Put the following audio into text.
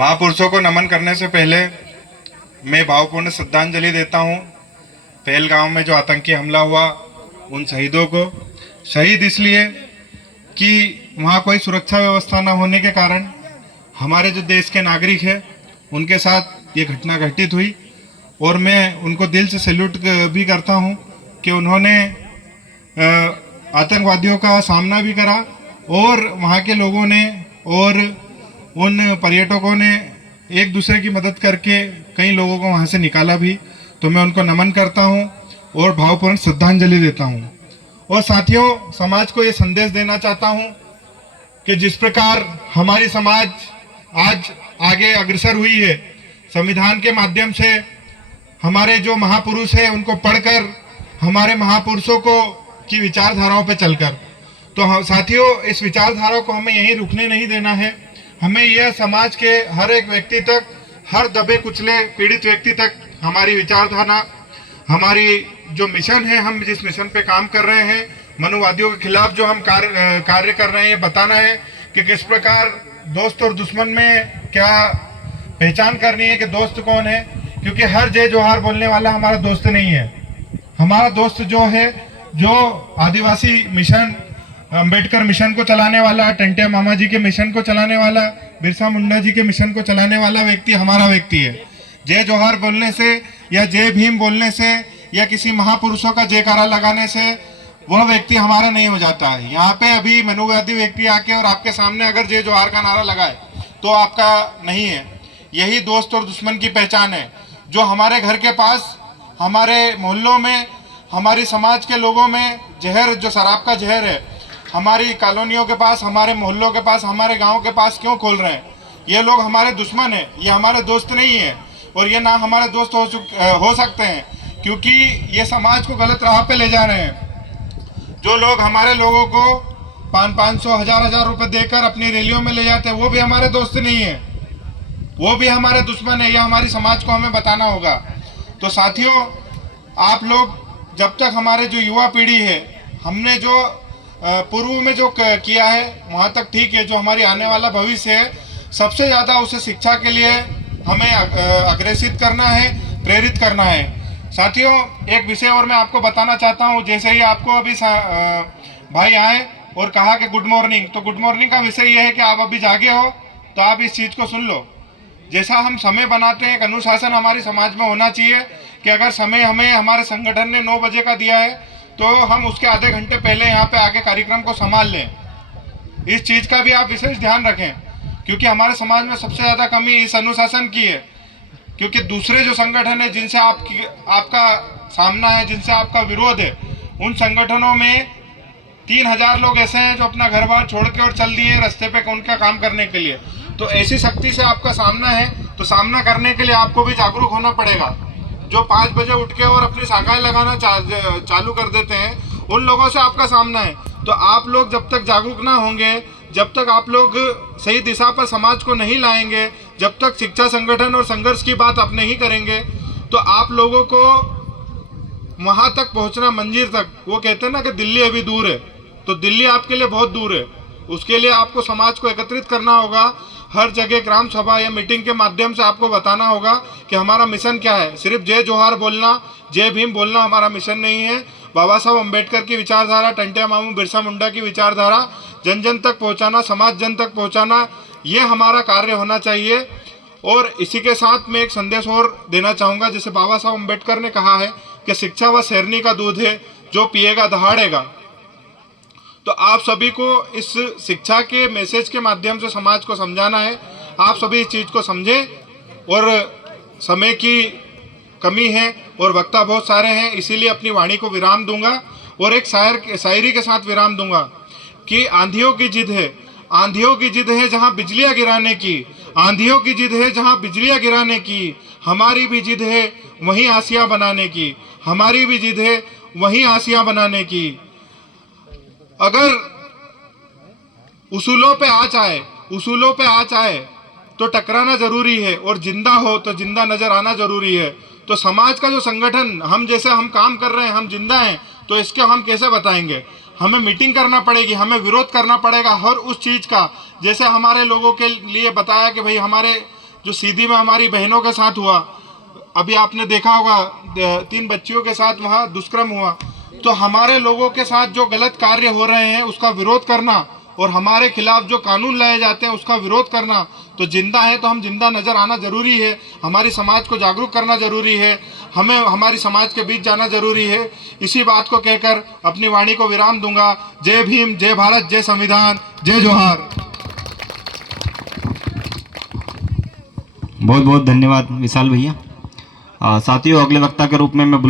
महापुरुषों को नमन करने से पहले मैं भावपूर्ण श्रद्धांजलि देता हूँ। पहलगांव में जो आतंकी हमला हुआ उन शहीदों को, शहीद इसलिए कि वहाँ कोई सुरक्षा व्यवस्था न होने के कारण हमारे जो देश के नागरिक हैं उनके साथ ये घटना घटित हुई। और मैं उनको दिल से सैल्यूट भी करता हूँ कि उन्होंने आतंकवादियों का सामना भी करा और वहाँ के लोगों ने और उन पर्यटकों ने एक दूसरे की मदद करके कई लोगों को वहाँ से निकाला भी। तो मैं उनको नमन करता हूँ और भावपूर्ण श्रद्धांजलि देता हूँ। और साथियों, समाज को ये संदेश देना चाहता हूँ कि जिस प्रकार हमारी समाज आज आगे अग्रसर हुई है, संविधान के माध्यम से हमारे जो महापुरुष हैं उनको पढ़कर, हमारे महापुरुषों को की विचारधाराओं पर चलकर, तो साथियों इस विचारधारा को हमें यहीं रुकने नहीं देना है। हमें यह समाज के हर एक व्यक्ति तक, हर दबे कुचले पीड़ित व्यक्ति तक हमारी विचारधारा, हमारी जो मिशन है, हम जिस मिशन पे काम कर रहे हैं, मनुवादियों के खिलाफ जो हम कार्य कर रहे हैं, ये बताना है कि किस प्रकार दोस्त और दुश्मन में क्या पहचान करनी है कि दोस्त कौन है। क्योंकि हर जय जोहार बोलने वाला हमारा दोस्त नहीं है। हमारा दोस्त जो है, जो आदिवासी मिशन, अंबेडकर मिशन को चलाने वाला, टंटिया मामा जी के मिशन को चलाने वाला, बिरसा मुंडा जी के मिशन को चलाने वाला व्यक्ति हमारा व्यक्ति है। जय जोहार बोलने से या जय भीम बोलने से या किसी महापुरुषों का जयकारा लगाने से वह व्यक्ति हमारा नहीं हो जाता है। यहाँ पे अभी मनुवादी व्यक्ति आके और आपके सामने अगर जय जोहार का नारा लगाए तो आपका नहीं है। यही दोस्त और दुश्मन की पहचान है। जो हमारे घर के पास, हमारे मोहल्लों में, हमारी समाज के लोगों में जहर, जो शराब का जहर है, हमारी कॉलोनियों के पास, हमारे मोहल्लों के पास, हमारे गांव के पास क्यों खोल रहे हैं? ये लोग हमारे दुश्मन हैं, ये हमारे दोस्त नहीं है। और ये ना हमारे दोस्त हो सकते हैं, क्योंकि ये समाज को गलत राह पे ले जा रहे हैं। जो लोग हमारे लोगों को 500, 1000 रुपए देकर अपनी रैलियों में ले जाते हैं, वो भी हमारे दोस्त नहीं है, वो भी हमारे दुश्मन है। यह हमारी समाज को हमें बताना होगा। तो साथियों, आप लोग जब तक, हमारे जो युवा पीढ़ी है, हमने जो पूर्व में जो किया है वहाँ तक ठीक है। जो हमारी आने वाला भविष्य है, सबसे ज़्यादा उसे शिक्षा के लिए हमें अग्रेसित करना है, प्रेरित करना है। साथियों, एक विषय और मैं आपको बताना चाहता हूँ। जैसे ही आपको अभी भाई आए और कहा कि गुड मॉर्निंग, तो गुड मॉर्निंग का विषय यह है कि आप अभी जागे हो तो आप इस चीज़ को सुन लो। जैसा हम समय बनाते हैं, एक अनुशासन हमारे समाज में होना चाहिए कि अगर समय हमें हमारे संगठन ने 9 बजे का दिया है तो हम उसके आधे घंटे पहले यहाँ पे आके कार्यक्रम को संभाल लें। इस चीज़ का भी आप विशेष ध्यान रखें, क्योंकि हमारे समाज में सबसे ज़्यादा कमी इस अनुशासन की है। क्योंकि दूसरे जो संगठन है जिनसे आपका सामना है, जिनसे आपका विरोध है, उन संगठनों में 3000 लोग ऐसे हैं जो अपना घर बार छोड़ के और चल दिए रास्ते पे उनका काम करने के लिए। तो ऐसी शक्ति से आपका सामना है, तो सामना करने के लिए आपको भी जागरूक होना पड़ेगा। जो 5 बजे उठ के और अपनी शाखाएं लगाना चालू कर देते हैं, उन लोगों से आपका सामना है। तो आप लोग जब तक जागरूक ना होंगे, जब तक आप लोग सही दिशा पर समाज को नहीं लाएंगे, जब तक शिक्षा संगठन और संघर्ष की बात आप नहीं करेंगे, तो आप लोगों को वहाँ तक पहुँचना, मंजिल तक, वो कहते हैं ना कि दिल्ली अभी दूर है, तो दिल्ली आपके लिए बहुत दूर है। उसके लिए आपको समाज को एकत्रित करना होगा। हर जगह ग्राम सभा या मीटिंग के माध्यम से आपको बताना होगा कि हमारा मिशन क्या है। सिर्फ जय जोहार बोलना, जय भीम बोलना हमारा मिशन नहीं है। बाबा साहब अम्बेडकर की विचारधारा, टंटिया मामू बिरसा मुंडा की विचारधारा जन जन तक पहुंचाना, समाज जन तक पहुंचाना, ये हमारा कार्य होना चाहिए। और इसी के साथ मैं एक संदेश और देना चाहूँगा। जैसे बाबा साहब अम्बेडकर ने कहा है कि शिक्षा व शेरनी का दूध है, जो पिएगा दहाड़ेगा। तो आप सभी को इस शिक्षा के मैसेज के माध्यम से समाज को समझाना है। आप सभी इस चीज़ को समझें। और समय की कमी है और वक्ता बहुत सारे हैं, इसीलिए अपनी वाणी को विराम दूंगा और एक शायरी के साथ विराम दूंगा कि आंधियों की जिद है, आंधियों की जिद है जहां बिजलियां गिराने की, आंधियों की जिद है जहां बिजलियां गिराने की, हमारी भी जिद है वहीं आसियां बनाने की, हमारी भी जिद है वहीं आसियां बनाने की। अगर उसूलों पे आँच आए तो टकराना जरूरी है, और जिंदा हो तो जिंदा नजर आना जरूरी है। तो समाज का जो संगठन, हम जैसे हम काम कर रहे हैं, हम जिंदा हैं, तो इसके हम कैसे बताएंगे? हमें मीटिंग करना पड़ेगी, हमें विरोध करना पड़ेगा हर उस चीज़ का। जैसे हमारे लोगों के लिए बताया कि भाई हमारे जो सीधी में हमारी बहनों के साथ हुआ, अभी आपने देखा होगा 3 बच्चियों के साथ वहाँ दुष्कर्म हुआ। तो हमारे लोगों के साथ जो गलत कार्य हो रहे हैं उसका विरोध करना और हमारे खिलाफ जो कानून लाए जाते हैं उसका विरोध करना, तो जिंदा है तो हम जिंदा नजर आना जरूरी है, हमारी समाज को जागरूक करना जरूरी है, हमें हमारी समाज के बीच जाना जरूरी है। इसी बात को कहकर अपनी वाणी को विराम दूंगा। जय भीम, जय भारत, जय संविधान, जय जोहार। बहुत बहुत धन्यवाद विशाल भैया। साथियों, अगले वक्ता के रूप में मैं